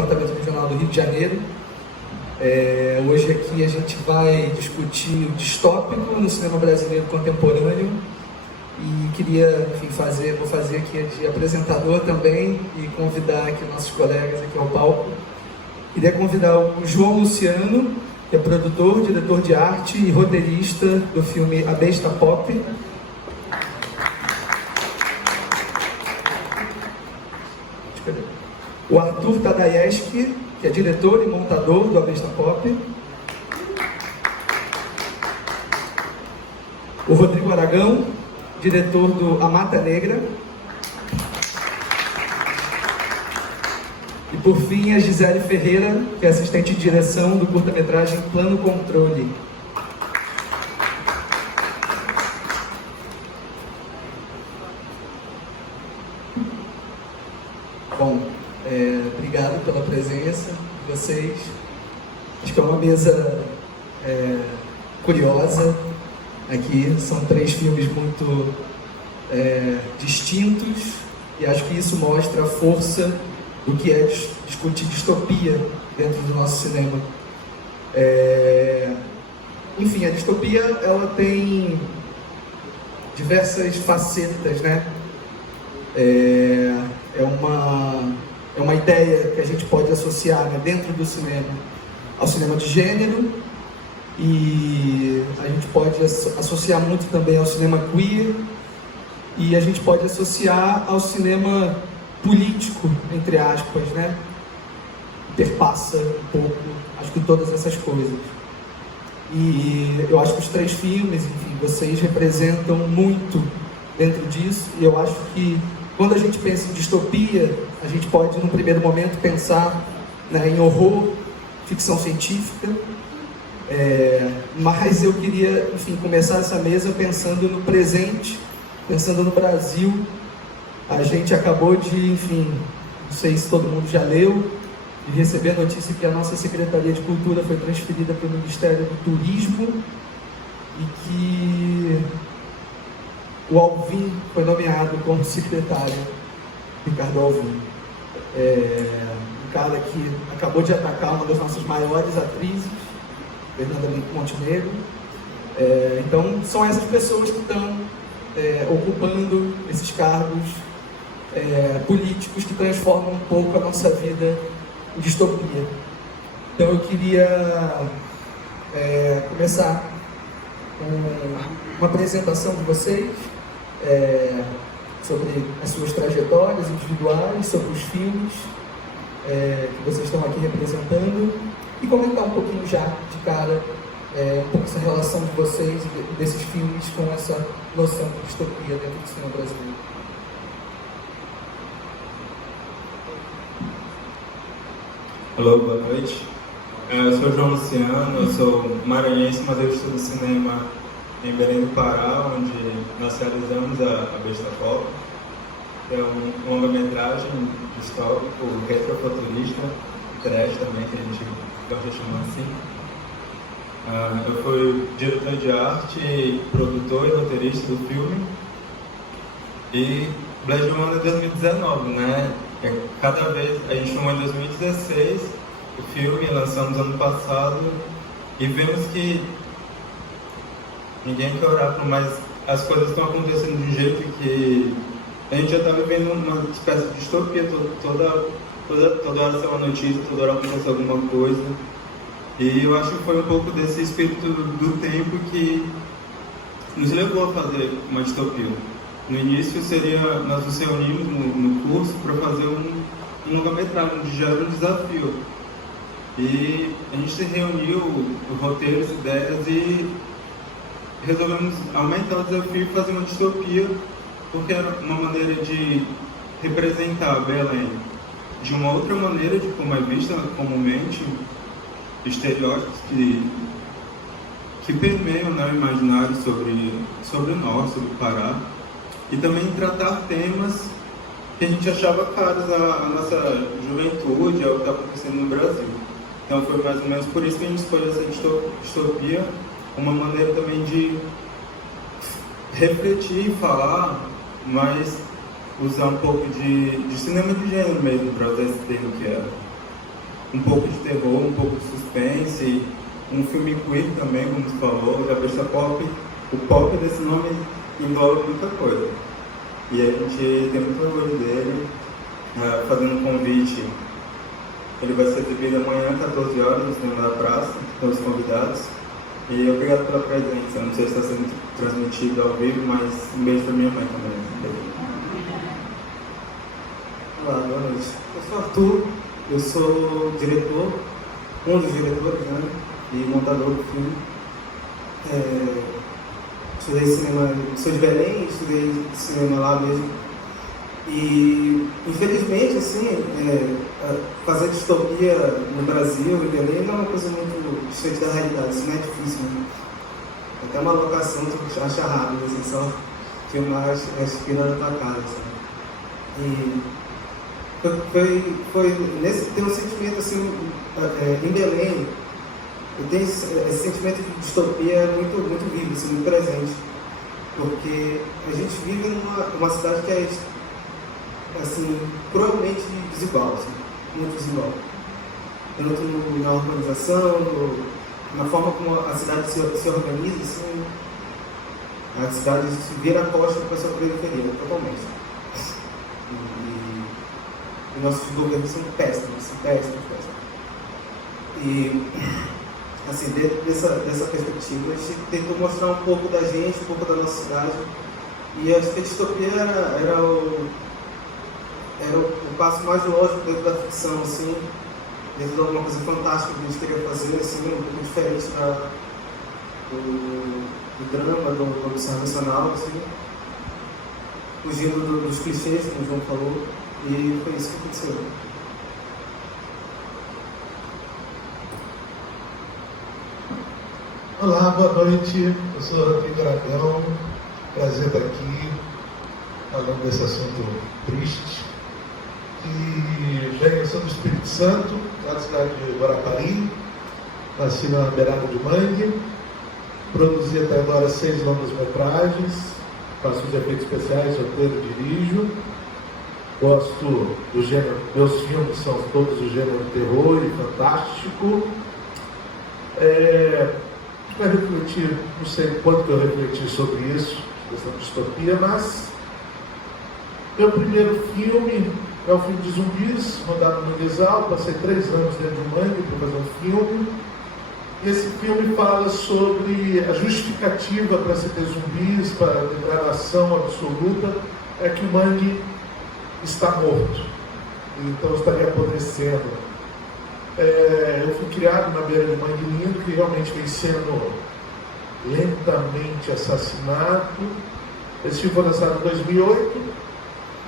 Departamento Regional do Rio de Janeiro. Hoje aqui a gente vai discutir o distópico no cinema brasileiro contemporâneo e queria, enfim, vou fazer aqui de apresentador também e convidar aqui nossos colegas aqui ao palco. Queria convidar o João Luciano, que é produtor, diretor de arte e roteirista do filme A Besta Pop. O Arthur Tadayeski, que é diretor e montador do A Besta Pop. O Rodrigo Aragão, diretor do A Mata Negra. E por fim, a Gisele Ferreira, que é assistente de direção do curta-metragem Plano Controle. Bom, obrigado pela presença de vocês. Acho que é uma mesa curiosa aqui. São 3 filmes muito distintos e acho que isso mostra a força do que é discutir distopia dentro do nosso cinema. Enfim, a distopia ela tem diversas facetas, né? É uma ideia que a gente pode associar, né, dentro do cinema ao cinema de gênero, e a gente pode associar muito também ao cinema queer, e a gente pode associar ao cinema político, entre aspas, né? Perpassa um pouco, acho que todas essas coisas. E eu acho que os 3 filmes, enfim, vocês representam muito dentro disso, e eu acho que quando a gente pensa em distopia, a gente pode, num primeiro momento, pensar, né, em horror, ficção científica, mas eu queria, enfim, começar essa mesa pensando no presente, pensando no Brasil. A gente acabou de, enfim, não sei se todo mundo já leu, de receber a notícia que a nossa Secretaria de Cultura foi transferida para o Ministério do Turismo e que o Alvim foi nomeado como secretário, Ricardo Alvim. Um cara que acabou de atacar uma das nossas maiores atrizes, Fernanda Montenegro. Então, são essas pessoas que estão ocupando esses cargos políticos que transformam um pouco a nossa vida em distopia. Então eu queria começar com uma apresentação de vocês sobre as suas trajetórias individuais, sobre os filmes que vocês estão aqui representando, e comentar um pouquinho já de cara um pouco essa relação de vocês e desses filmes com essa noção de distopia dentro do cinema brasileiro. Olá, boa noite. Eu sou João Luciano, eu sou maranhense, mas eu estudo cinema em Belém do Pará, onde nós realizamos a Besta Pop. É um longa-metragem histórico, retrofuturista, trash também, que a gente gosta de chamar assim. Eu fui diretor de arte, produtor e roteirista do filme. E Blade Runner 2019, né? Cada vez, a gente filmou em 2016 o filme, lançamos ano passado e vemos que ninguém quer orar, mas as coisas estão acontecendo de um jeito que a gente já está vivendo uma espécie de distopia. Toda hora sai uma notícia, toda hora acontece alguma coisa, e eu acho que foi um pouco desse espírito do tempo que nos levou a fazer uma distopia. No início nós nos reunimos no curso para fazer um longa-metragem, onde já era um desafio. E a gente se reuniu, roteiros, ideias, e resolvemos aumentar o desafio e fazer uma distopia, porque era uma maneira de representar Belém de uma outra maneira de como é vista comumente, estereótipos que permeiam, né, o imaginário sobre nós, sobre o Pará. E também tratar temas que a gente achava caros à nossa juventude, ao que está acontecendo no Brasil. Então foi mais ou menos por isso que a gente escolheu essa distopia, uma maneira também de refletir e falar, mas usar um pouco de cinema de gênero mesmo, para usar esse termo que é. um pouco de terror, um pouco de suspense, um filme queer também, como você falou. Já Besta Pop, o pop desse nome engloba muita coisa. E a gente tem muito orgulho dele, fazendo um convite. Ele vai ser exibido amanhã, 14 horas, no Cinema da Praça, todos os convidados. E obrigado pela presença. Não sei se está sendo transmitido ao vivo, mas um beijo para minha mãe também. Olá, boa noite. Eu sou Arthur, eu sou diretor, um dos diretores, né, e montador do filme. Estudei cinema, sou de Belém, estudei cinema lá mesmo. E, infelizmente, assim, fazer distopia no Brasil, em Belém, não é uma coisa muito distante da realidade, isso não é difícil, né? Até uma locação, tu acha rápido, assim, só filmar as pilas da tua casa, assim. E foi nesse, tem um sentimento, assim, em Belém, eu tenho esse sentimento de distopia muito, muito vivo, assim, muito presente. Porque a gente vive numa cidade que é, assim, cruelmente desigual, assim, muito desigual. Tanto na urbanização, na forma como a cidade se organiza, assim, a cidade se vira a costa para a sua periferia, totalmente. E nossos governos são péssimos, péssimos. E, assim, dentro dessa perspectiva, a gente tentou mostrar um pouco da gente, um pouco da nossa cidade. E acho que a distopia era o passo mais lógico dentro da ficção, assim, dentro de alguma coisa fantástica que a gente queria fazer, assim, um pouco diferente do drama, do observacional, assim, fugindo dos clichês, como o João falou, e foi isso que aconteceu. Olá, boa noite. Eu sou o Rodrigo Aragão. Prazer estar aqui falando desse assunto triste. E eu sou do Espírito Santo, lá da cidade de Guarapari. Nasci na beirada de Mangue. Produzi até agora 6 longas-metragens. Faço os efeitos especiais, roteiro, dirijo. Gosto do gênero. Meus filmes são todos do gênero terror e fantástico. Vai refletir, não sei quanto que eu refleti sobre isso, essa distopia, mas meu primeiro filme é um filme de zumbis, rodado no Manguezal. Passei 3 anos dentro de Mangue para fazer um filme. E esse filme fala sobre a justificativa para se ter zumbis, para a degradação absoluta, é que o Mangue está morto, então estaria apodrecendo. Eu fui criado na beira de Mangue Lindo, que realmente vem sendo lentamente assassinado. Esse filme foi lançado em 2008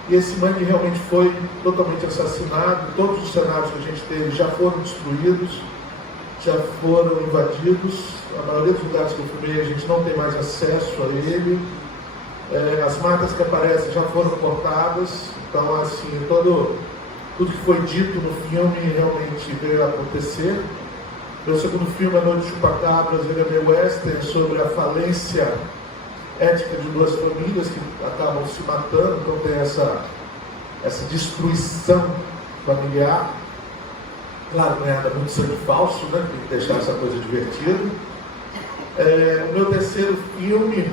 e esse Mangue realmente foi totalmente assassinado. Todos os cenários que a gente teve já foram destruídos, já foram invadidos. A maioria dos lugares que eu filmei a gente não tem mais acesso a ele. As matas que aparecem já foram cortadas. Então, assim, tudo que foi dito no filme realmente veio a acontecer. Meu segundo filme, A Noite de Chupacabras, ele é meio western, sobre a falência ética de 2 famílias que acabam se matando. Então tem essa destruição familiar. Claro, não é nada muito sangue falso, né? Tem que deixar essa coisa divertida. O meu terceiro filme,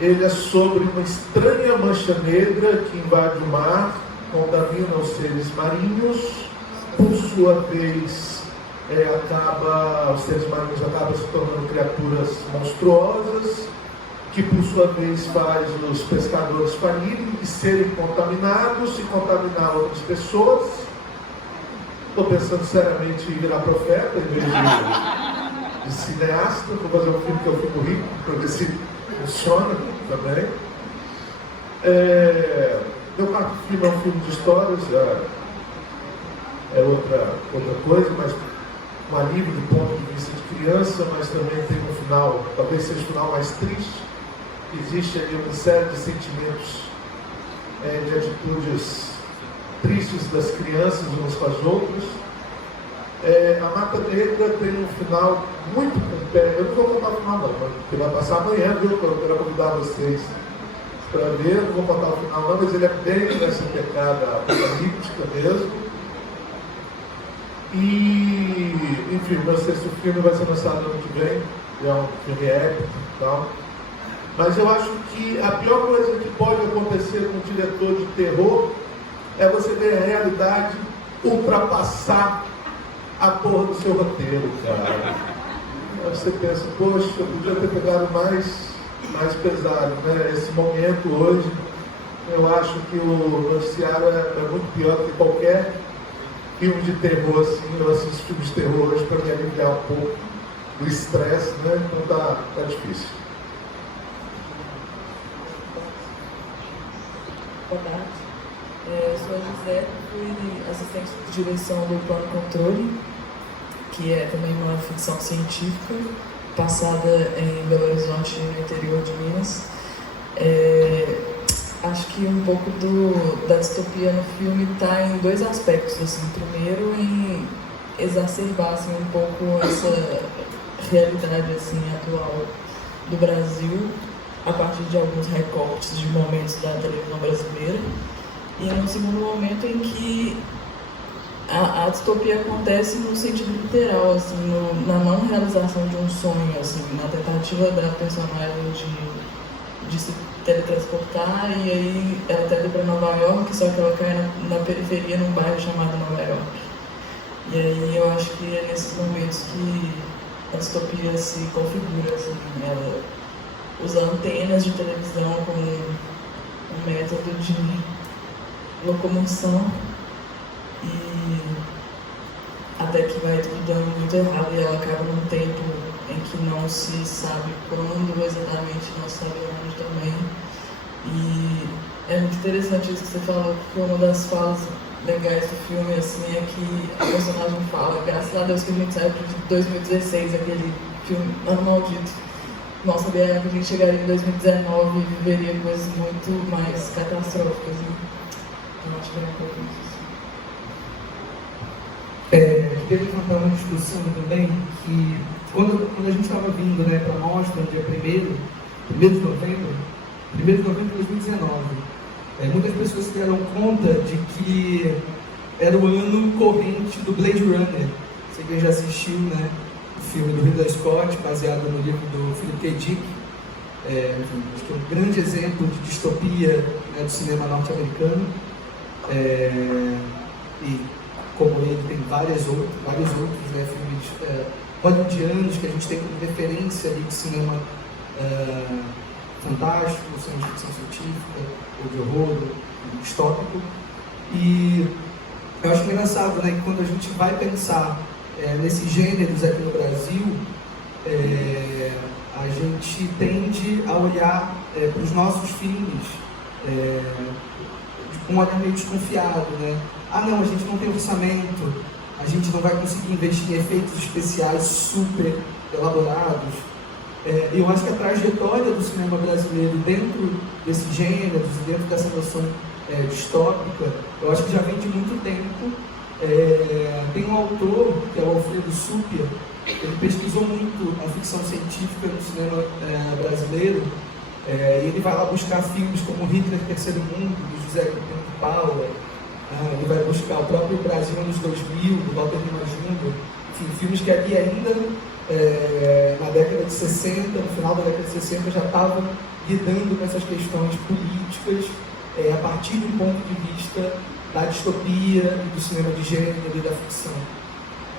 ele é sobre uma estranha mancha negra que invade o mar, contamina os seres marinhos. Por sua vez, os seres marinhos acabam se tornando criaturas monstruosas, que por sua vez faz os pescadores falirem e serem contaminados e contaminar outras pessoas. Estou pensando seriamente em virar profeta em vez de cineasta. Vou fazer um filme que eu fico rico, para ver se funciona também. Meu quarto filme é um filme de histórias, é outra coisa, mas um alívio do ponto de vista de criança, mas também tem um final, talvez seja o final mais triste. Existe ali uma série de sentimentos, de atitudes tristes das crianças umas com as outras. A Mata Negra tem um final muito com pé. Eu não vou contar o final não, porque vai passar amanhã, viu? Eu quero convidar vocês para ver. Não vou contar o final não, mas ele é bem nessa pegada apocalíptica mesmo. E, enfim, o meu sexto filme vai ser lançado ano que vem, é um filme épico e tal. Mas eu acho que a pior coisa que pode acontecer com um diretor de terror é você ver a realidade ultrapassar a porra do seu roteiro, cara. Aí você pensa, poxa, eu podia ter pegado mais pesado, né? Esse momento hoje, eu acho que o noticiário é muito pior do que qualquer filme de terror, assim. Eu assisto filmes de terror hoje para me aliviar um pouco do estresse, né? Então tá difícil. Boa tarde. Eu sou a Gisele, fui assistente de direção do Plano Controle, que é também uma ficção científica, passada em Belo Horizonte, no interior de Minas. Acho que um pouco da distopia no filme está em dois aspectos. Assim. Primeiro, em exacerbar assim, um pouco essa realidade assim, atual do Brasil, a partir de alguns recortes de momentos da televisão brasileira. E no segundo momento em que a distopia acontece no sentido literal, assim, na não realização de um sonho, assim, na tentativa da personagem de se teletransportar, e aí ela está indo para Nova York, só que ela cai na periferia, num bairro chamado Nova York. E aí eu acho que é nesses momentos que a distopia se configura, assim, ela usa antenas de televisão como um método de locomoção, e até que vai tudo dando muito errado e ela acaba num tempo em que não se sabe quando exatamente, não se sabe onde também. E é muito interessante isso que você falou, porque uma das falas legais do filme assim, é que a personagem fala, graças a Deus que a gente saiu de 2016, aquele filme maldito. Não sabia que a gente chegaria em 2019 e viveria coisas muito mais catastróficas. Né? Então acho que é um pouco isso. Queria levantar uma discussão também que quando a gente estava vindo, né, para a mostra no dia 1º de novembro de 2019, muitas pessoas se deram conta de que era o ano corrente do Blade Runner. Você que já assistiu, né, o filme do Ridley Scott, baseado no livro do Philip K. Dick. Enfim, acho que é um grande exemplo de distopia, né, do cinema norte-americano. E como ele tem vários outros, né, filmes hollywoodianos que a gente tem como referência ali de cinema fantástico, cinema de ficção científica, ou de horror, ou distópico. E eu acho engraçado, né, que quando a gente vai pensar nesses gêneros aqui no Brasil, a gente tende a olhar para os nossos filmes com um olhar meio desconfiado, né? Ah não, a gente não tem orçamento, a gente não vai conseguir investir em efeitos especiais super elaborados. Eu acho que a trajetória do cinema brasileiro dentro desses gêneros, dentro dessa noção distópica, eu acho que já vem de muito tempo. Tem um autor, que é o Alfredo Supia, ele pesquisou muito a ficção científica no cinema brasileiro, e ele vai lá buscar filmes como Hitler Terceiro Mundo, do José Coutinho de Paula. Ele vai buscar o próprio Brasil anos 2000, do Walter Lima Jr., enfim, filmes que ali ainda, na década de 60, no final da década de 60, já estavam lidando com essas questões políticas, a partir de um ponto de vista da distopia e do cinema de gênero e da ficção.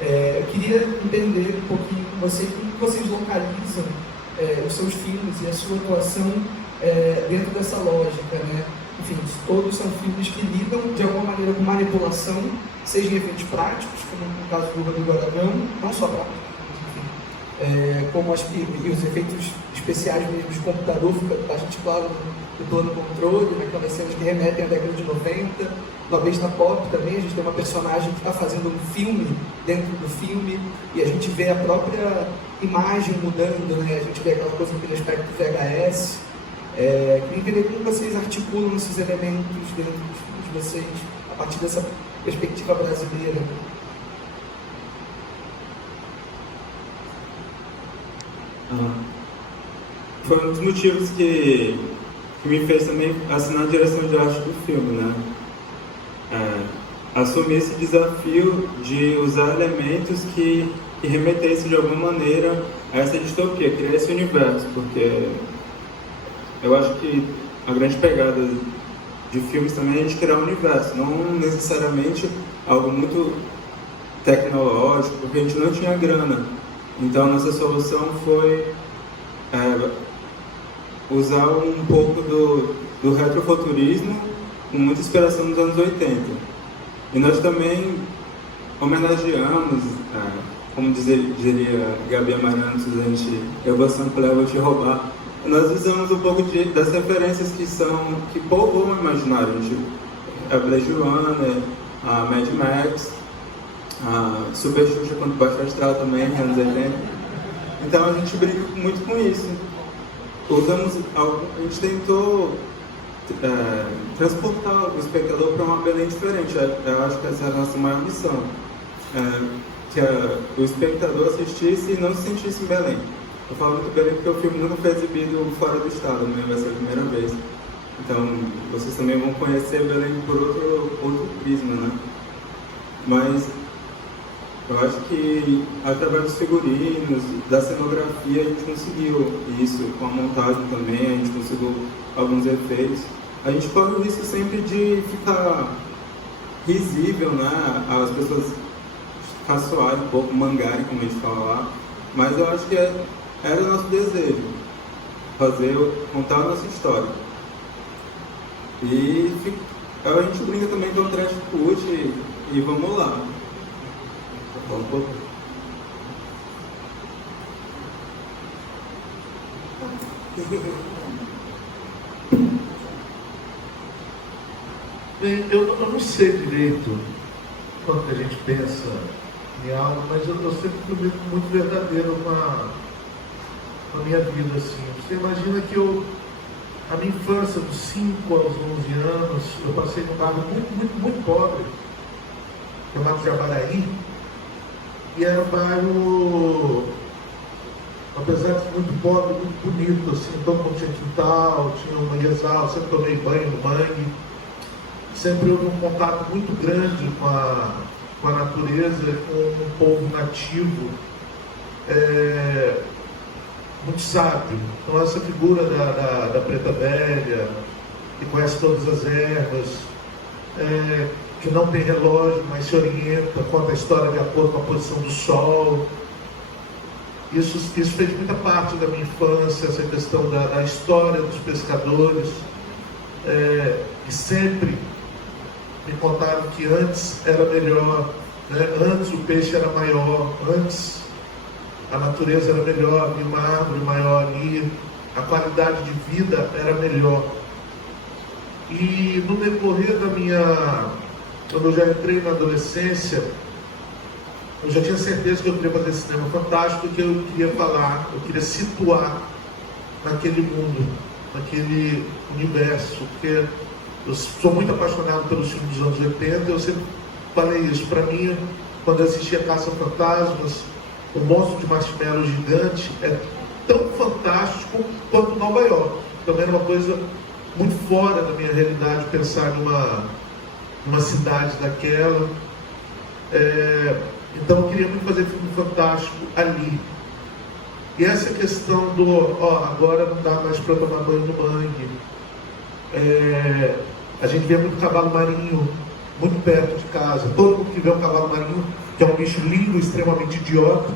Eu queria entender um pouquinho com vocês como vocês localizam os seus filmes e a sua atuação dentro dessa lógica, né? Enfim, todos são filmes que lidam de alguma maneira com manipulação, seja em efeitos práticos, como no caso do Rodrigo Aragão, não só práticos, enfim, como os efeitos especiais mesmo de computador, fica bastante claro no Plano Controle, naquelas cenas que remetem à década de 90, talvez na Pop também, a gente tem uma personagem que está fazendo um filme dentro do filme, e a gente vê a própria imagem mudando, né? A gente vê aquela coisa daquele aspecto VHS. Queria entender como vocês articulam esses elementos dentro de vocês, a partir dessa perspectiva brasileira. Foi um dos motivos que me fez também assinar a direção de arte do filme, né? assumir esse desafio de usar elementos que remetessem de alguma maneira a essa distopia, criar esse universo, porque eu acho que a grande pegada de filmes também é a gente criar um universo, não necessariamente algo muito tecnológico, porque a gente não tinha grana. Então a nossa solução foi usar um pouco do retrofuturismo com muita inspiração dos anos 80. E nós também homenageamos, como diria Gabi Amarantos, a gente, eu vou samplear, eu vou te roubar. Nós usamos um pouco das referências que povoam o imaginário, a Blade Runner, a Mad Max, a Super Xuxa quando Baixo Astral também, anos 80. Então a gente brinca muito com isso. A gente tentou transportar o espectador para uma Belém diferente. Eu acho que essa é a nossa maior missão. Que o espectador assistisse e não se sentisse em Belém. Eu falo muito Belém porque o filme nunca foi exibido fora do estado, né? Vai ser a primeira vez. Então vocês também vão conhecer Belém por outro prisma, né? Mas eu acho que através dos figurinos, da cenografia, a gente conseguiu isso, com a montagem também, a gente conseguiu alguns efeitos. A gente corre o risco sempre de ficar risível, né? As pessoas caçoarem um pouco, mangarem, como a gente fala lá. Mas eu acho que era o nosso desejo, contar a nossa história. E a gente brinca também com o trash food e vamos lá. Um pouco. Eu não sei direito quando a gente pensa em algo, mas eu sempre fui muito verdadeiro com a minha vida, assim. Você imagina que a minha infância, dos 5 aos 11 anos, eu passei num bairro muito pobre, chamado Jabaraí, e era um bairro, apesar de muito pobre, muito bonito, assim, todo mundo tinha quintal, tinha uma manguezal, sempre tomei banho no mangue, sempre houve um contato muito grande com a natureza, com um povo nativo, muito sábio. Então essa figura da preta velha, que conhece todas as ervas, que não tem relógio, mas se orienta, conta a história de acordo com a posição do sol. Isso fez muita parte da minha infância, essa questão da história dos pescadores, e sempre me contaram que antes era melhor, né? Antes o peixe era maior, antes a natureza era melhor, havia uma árvore maior ali, a qualidade de vida era melhor. E no decorrer quando eu já entrei na adolescência, eu já tinha certeza que eu queria fazer cinema fantástico, que eu queria falar, eu queria situar naquele mundo, naquele universo, porque eu sou muito apaixonado pelos filmes dos anos 80, eu sempre falei isso. Para mim, quando eu assistia Caça-Fantasmas, o monstro de marshmallow gigante é tão fantástico quanto Nova York. Também era uma coisa muito fora da minha realidade pensar numa cidade daquela. Então eu queria muito fazer filme fantástico ali. E essa questão agora não dá mais para tomar banho no mangue. A gente vê muito cavalo marinho muito perto de casa. Todo mundo que vê um cavalo marinho, que é um bicho lindo, extremamente idiota,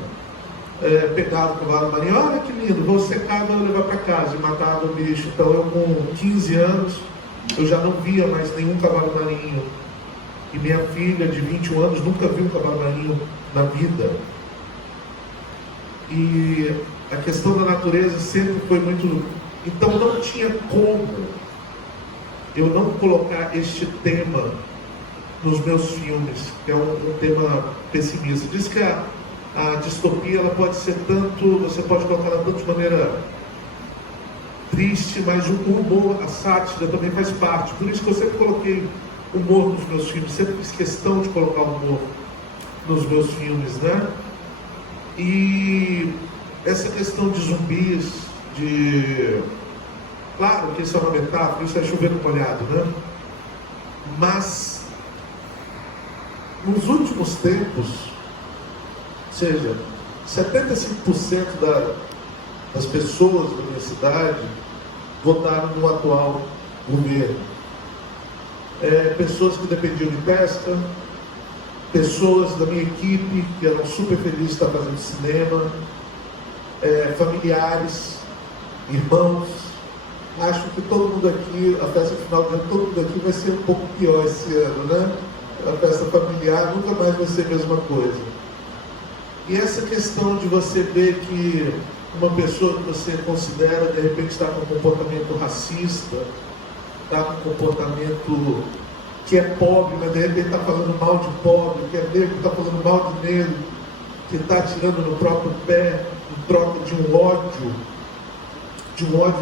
pegava o cavalo marinho, olha que lindo, vou secar, vou levar para casa, e matava o bicho. Então eu com 15 anos, eu já não via mais nenhum cavalo marinho. E minha filha de 21 anos nunca viu um cavalo marinho na vida. E a questão da natureza sempre foi muito... Então não tinha como eu não colocar este tema nos meus filmes, que é um tema pessimista. Diz que a distopia ela pode ser tanto, você pode colocar ela tanto de maneira triste, mas o humor, a sátira também faz parte. Por isso que eu sempre coloquei humor nos meus filmes, sempre fiz questão de colocar humor nos meus filmes, né? E essa questão de zumbis, claro que isso é uma metáfora, isso é chover no molhado, né? Mas nos últimos tempos, ou seja, 75% das pessoas da minha cidade votaram no atual governo. Pessoas que dependiam de pesca, pessoas da minha equipe que eram super felizes de estar fazendo cinema, familiares, irmãos. Acho que todo mundo aqui, a festa final do ano, todo mundo aqui vai ser um pouco pior esse ano, né? A festa familiar nunca mais vai ser a mesma coisa. E essa questão de você ver que uma pessoa que você considera, de repente, está com um comportamento racista, está com um comportamento que é pobre, mas de repente está falando mal de pobre, que é negro, está falando mal de negro, que está atirando no próprio pé, em troca de um ódio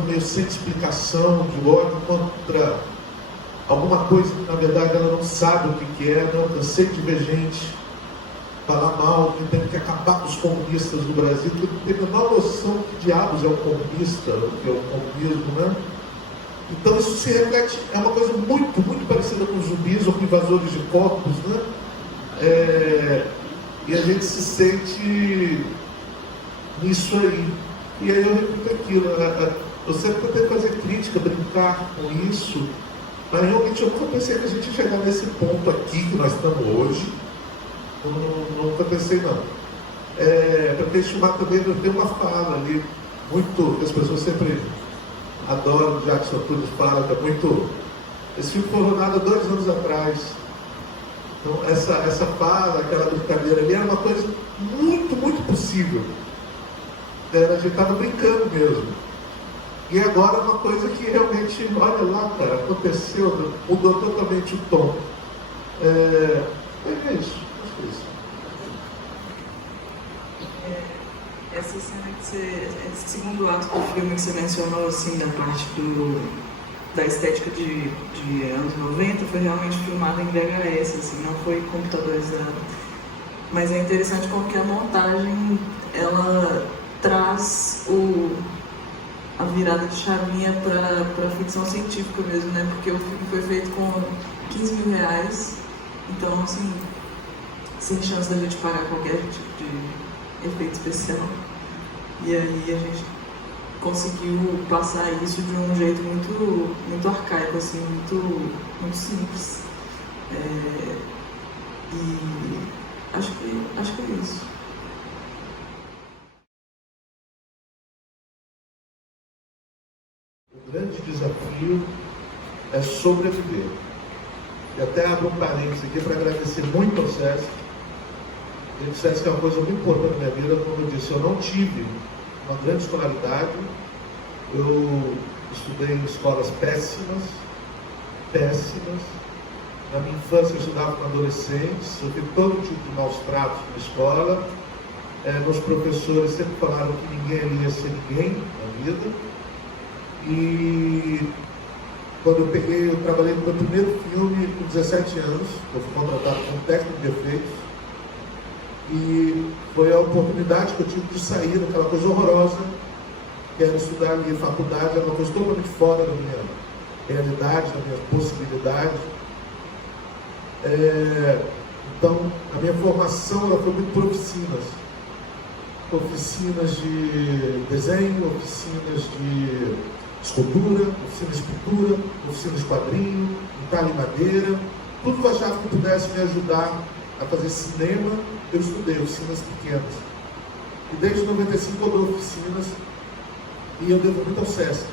meio sem explicação, de ódio contra alguma coisa que na verdade ela não sabe o que é, né? Eu cansei de ver gente falar mal, que tem que acabar com os comunistas no Brasil, que não tem a menor noção que diabos é um comunista, o que é o comunismo, né? Então isso se reflete, é uma coisa muito, muito parecida com zumbis ou com invasores de corpos, né? E a gente se sente nisso aí. E aí eu repito aquilo, eu sempre tentei fazer crítica, brincar com isso, mas realmente eu nunca pensei que a gente ia chegar nesse ponto aqui que nós estamos hoje. Nunca pensei não. Para questionar também, eu tenho uma fala ali, muito, que as pessoas sempre adoram, o Jackson Tunes fala, que é muito... Esse filme foi rodado há 2 anos atrás. Então essa fala, aquela brincadeira ali, era uma coisa muito, muito possível. A gente estava brincando mesmo. E agora é uma coisa que realmente, olha lá, cara, aconteceu, mudou totalmente o tom. É isso. Essa cena esse segundo ato do filme que você mencionou, assim, da parte da estética de anos 90, foi realmente filmado em VHS, assim, não foi computadorizado. Mas é interessante como que a montagem, ela traz a virada de chavinha para ficção científica mesmo, né? Porque o filme foi feito com 15 mil reais, então, assim, sem chance da gente pagar qualquer tipo de efeito especial. E aí a gente conseguiu passar isso de um jeito muito, muito arcaico, assim, muito simples. E acho que é isso. O grande desafio é sobreviver. E até abro um parênteses aqui para agradecer muito ao SESC. Ele dissesse que é uma coisa muito importante na minha vida, como eu disse, eu não tive uma grande escolaridade, eu estudei em escolas péssimas. Na minha infância eu estudava com adolescentes, eu tive todo tipo de maus tratos na escola. Meus professores sempre falaram que ninguém ali ia ser ninguém na vida. E quando eu trabalhei no meu primeiro filme com 17 anos, eu fui contratado como técnico de efeitos. E foi a oportunidade que eu tive de sair daquela coisa horrorosa, que era estudar ali faculdade, era uma coisa totalmente fora da minha realidade, da minha possibilidade. Então, a minha formação ela foi muito por oficinas de desenho, oficinas de escultura, oficinas de pintura, oficinas de quadrinho, entalhe madeira, tudo que eu achava que pudesse me ajudar a fazer cinema. Eu estudei oficinas pequenas. E desde 95 eu dou oficinas e eu devo muito ao SESC,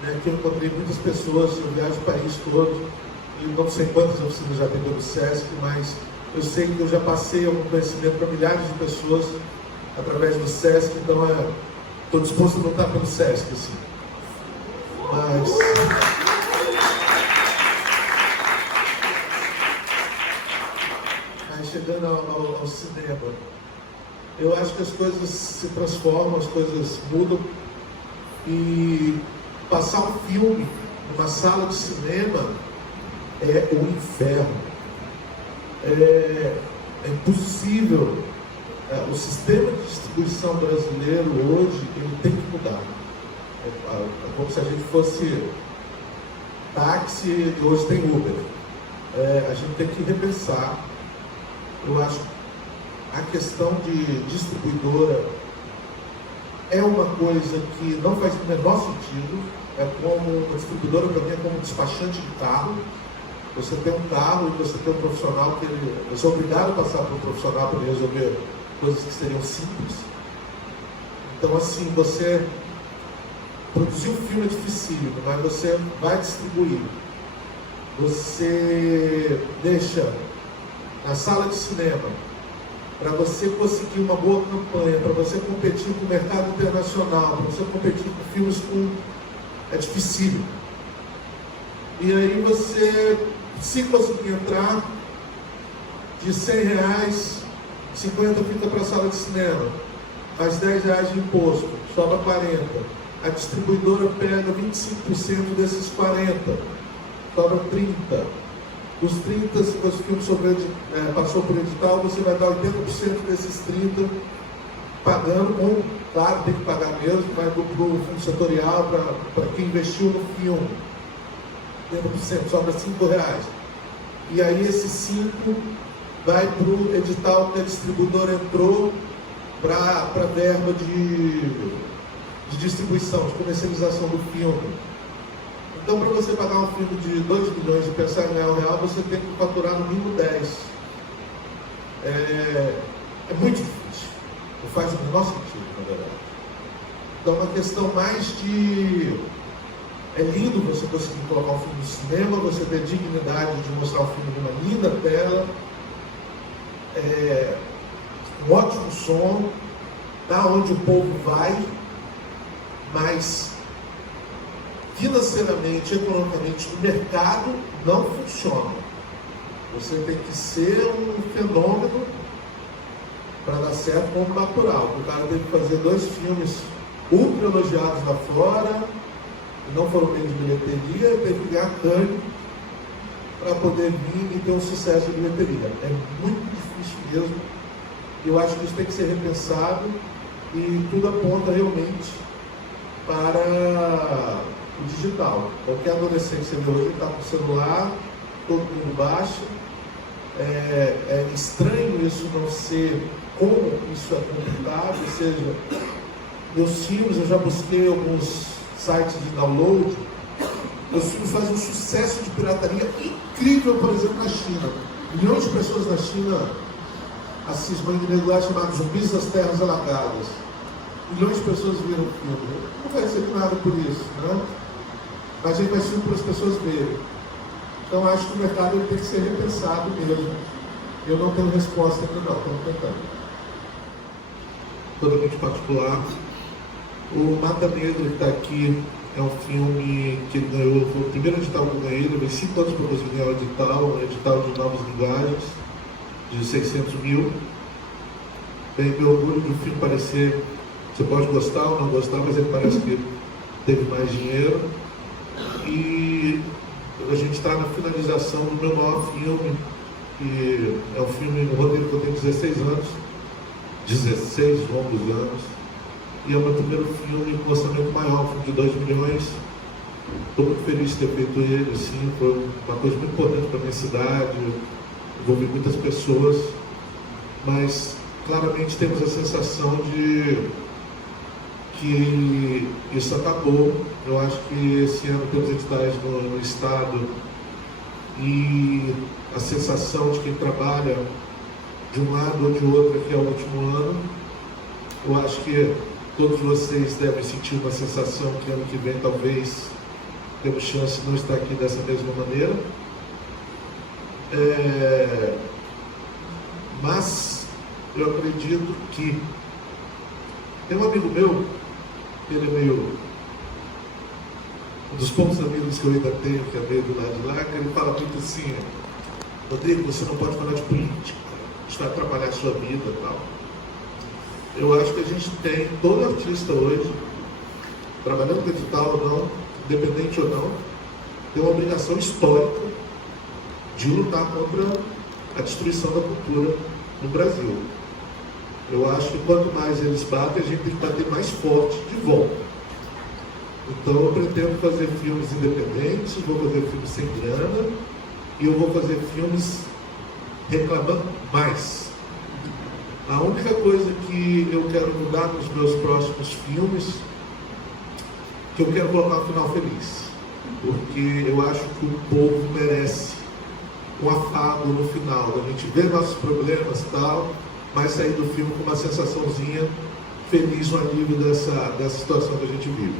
né, que eu encontrei muitas pessoas, eu viajo o país todo, e não sei quantas oficinas já tem pelo SESC, mas eu sei que eu já passei algum conhecimento para milhares de pessoas através do SESC, então estou disposto a lutar pelo SESC, assim. Mas chegando ao cinema, eu acho que as coisas se transformam, as coisas mudam, e passar um filme numa sala de cinema é o inferno. É impossível. O sistema de distribuição brasileiro hoje, ele tem que mudar. É como se a gente fosse táxi e hoje tem Uber. A gente tem que repensar Eu acho que a questão de distribuidora é uma coisa que não faz o menor sentido. É como a distribuidora, para mim, é como despachante de carro. Você tem um carro e você tem um profissional que você é obrigado a passar para um profissional para resolver coisas que seriam simples. Então, assim, você produzir um filme é dificílimo, mas você vai distribuir. Você deixa na sala de cinema para você conseguir uma boa campanha, para você competir com o mercado internacional, para você competir com filmes é dificílimo. E aí você, se conseguir entrar, de R$100, 50 fica para a sala de cinema, mais R$10 de imposto, sobra 40. A distribuidora pega 25% desses 40, sobra 30. Os 30, se o filme passou por edital, você vai dar 80% desses 30 pagando, claro, tem que pagar mesmo, vai para o fundo setorial, para quem investiu no filme. 80%, sobra R$5. E aí esses 5 vai para o edital que a distribuidora entrou para verba de distribuição, de comercialização do filme. Então, para você pagar um filme de 2 milhões e pensar em ganhar R$1, você tem que faturar no mínimo 10. É muito difícil. Não faz o menor sentido, na verdade. Então, é uma questão mais de... É lindo você conseguir colocar um filme no cinema, você ter dignidade de mostrar o filme numa linda tela, um ótimo som, da onde o povo vai, mas financeiramente, economicamente, o mercado não funciona. Você tem que ser um fenômeno para dar certo como natural. O cara teve que fazer 2 filmes ultra elogiados lá fora, que não foram bem de bilheteria, e teve que ganhar Cannes para poder vir e ter um sucesso de bilheteria. É muito difícil mesmo. Eu acho que isso tem que ser repensado e tudo aponta realmente para o digital. Qualquer adolescente que você vê hoje está com o celular, todo mundo baixa. É estranho isso não ser como isso é complicado, ou seja, meus filmes, eu já busquei alguns sites de download, meus filmes fazem um sucesso de pirataria incrível, por exemplo, na China. Milhões de pessoas na China assistem um lugar chamado Zumbis das Terras Alagadas. Milhões de pessoas viram o filme. Não vai ser nada por isso, né? Mas a gente vai ser para as pessoas verem. Então acho que o mercado tem que ser repensado mesmo. Eu não tenho resposta ainda não, estamos tentando. Totalmente particular. O Mata Negra, que está aqui, é um filme que ele ganhou, foi o primeiro edital que eu ganhei, eu venci todos para conseguir ganhar o edital de novas linguagens, de 600 mil. Bem, meu orgulho do filme parecer, você pode gostar ou não gostar, mas ele parece que teve mais dinheiro. E a gente está na finalização do meu maior filme, que é um filme no roteiro que eu tenho 16 anos, 16 longos anos, e é o meu primeiro filme com orçamento maior, um filme de 2 milhões. Estou muito feliz de ter feito ele, assim, foi uma coisa muito importante para a minha cidade, envolvi muitas pessoas, mas claramente temos a sensação de que isso acabou. Eu acho que esse ano temos editais no estado e a sensação de quem trabalha de um lado ou de outro aqui é o último ano. Eu acho que todos vocês devem sentir uma sensação que ano que vem talvez temos chance de não estar aqui dessa mesma maneira. Mas eu acredito que tem um amigo meu, ele é meio um dos poucos amigos que eu ainda tenho, que é meio do lado de lá, que ele fala muito assim: Rodrigo, você não pode falar de política, isso vai atrapalhar a sua vida e tal. Eu acho que a gente tem, todo artista hoje, trabalhando com edital ou não, independente ou não, tem uma obrigação histórica de lutar contra a destruição da cultura no Brasil. Eu acho que quanto mais eles batem, a gente tem que bater mais forte de volta. Então eu pretendo fazer filmes independentes, vou fazer filmes sem grana, e eu vou fazer filmes reclamando Mas a única coisa que eu quero mudar nos meus próximos filmes, que eu quero colocar um final feliz, porque eu acho que o povo merece um afago no final, da gente ver nossos problemas e tal, mas sair do filme com uma sensaçãozinha feliz, um alívio dessa situação que a gente vive.